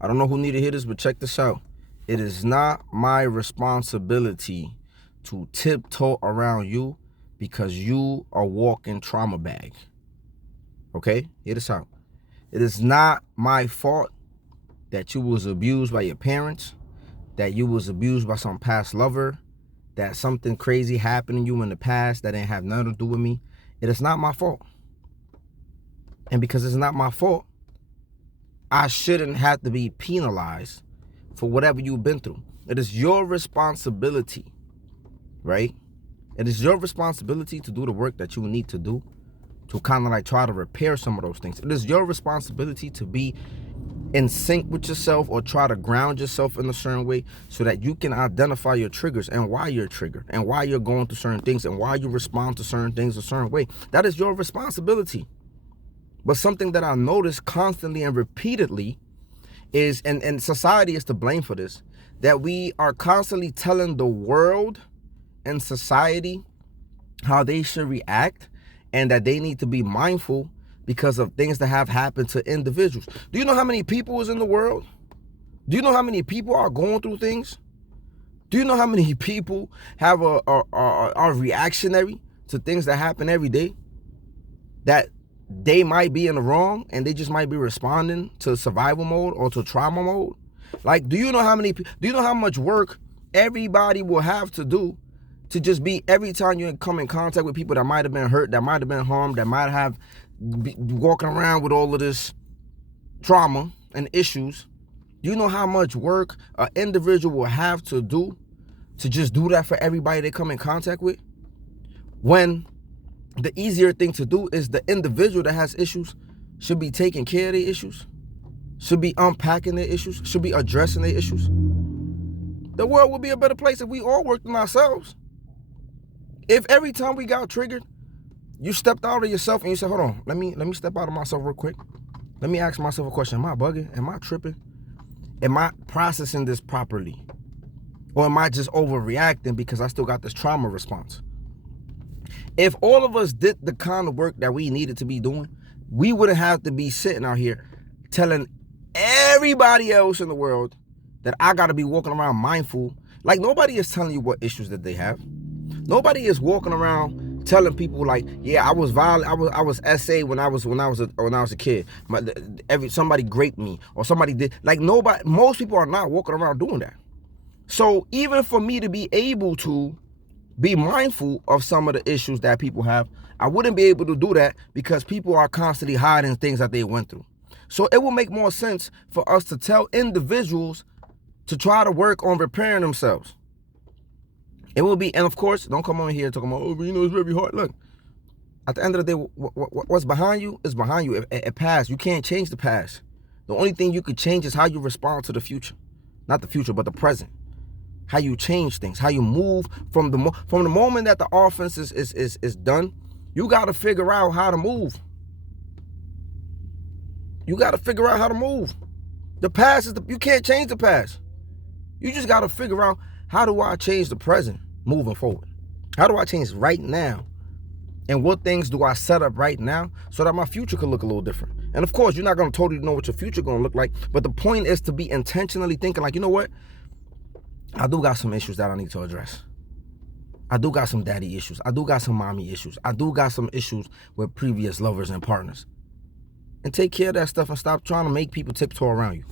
I don't know who need to hear this, but check this out. It is not my responsibility to tiptoe around you because you are walking trauma bag. Okay? Hear this out. It is not my fault that you was abused by your parents, that you was abused by some past lover, that something crazy happened to you in the past that didn't have nothing to do with me. It is not my fault. And because it's not my fault, I shouldn't have to be penalized for whatever you've been through. It is your responsibility, right? It is your responsibility to do the work that you need to do to kind of like try to repair some of those things. It is your responsibility to be in sync with yourself or try to ground yourself in a certain way so that you can identify your triggers and why you're triggered and why you're going through certain things and why you respond to certain things a certain way. That is your responsibility. But something that I notice constantly and repeatedly is, and society is to blame for this, that we are constantly telling the world and society how they should react and that they need to be mindful because of things that have happened to individuals. Do you know how many people is in the world? Do you know how many people are going through things? Do you know how many people have are reactionary to things that happen every day? That they might be in the wrong and they just might be responding to survival mode or to trauma mode. Like, do you know how much work everybody will have to do to just be, every time you come in contact with people that might have been hurt, that might have been harmed, that might have walking around with all of this trauma and issues? Do you know how much work an individual will have to do to just do that for everybody they come in contact with? When the easier thing to do is the individual that has issues should be taking care of their issues, should be unpacking their issues, should be addressing their issues. The world would be a better place if we all worked on ourselves. If every time we got triggered, you stepped out of yourself and you said, hold on, let me step out of myself real quick. Let me ask myself a question. Am I bugging? Am I tripping? Am I processing this properly? Or am I just overreacting because I still got this trauma response? If all of us did the kind of work that we needed to be doing, we wouldn't have to be sitting out here telling everybody else in the world that I got to be walking around mindful. Like, nobody is telling you what issues that they have. Nobody is walking around telling people like, yeah, I was violent. I was SA when I was a kid. Somebody raped me or somebody did. Like, nobody. Most people are not walking around doing that. So even for me to be able to be mindful of some of the issues that people have, I wouldn't be able to do that because people are constantly hiding things that they went through. So it will make more sense for us to tell individuals to try to work on repairing themselves. It will be, and of course, don't come on here talking about, oh, you know, it's very hard. Look, at the end of the day, what's behind you is behind you. It passed. You can't change the past. The only thing you could change is how you respond to the future. Not the future, but the present. How you change things, how you move from the moment that the offense is done. You got to figure out how to move. You got to figure out how to move. The past you can't change the past. You just got to figure out, how do I change the present moving forward? How do I change right now? And what things do I set up right now so that my future could look a little different? And of course, you're not going to totally know what your future going to look like, but the point is to be intentionally thinking like, you know what? I do got some issues that I need to address. I do got some daddy issues. I do got some mommy issues. I do got some issues with previous lovers and partners. And take care of that stuff and stop trying to make people tiptoe around you.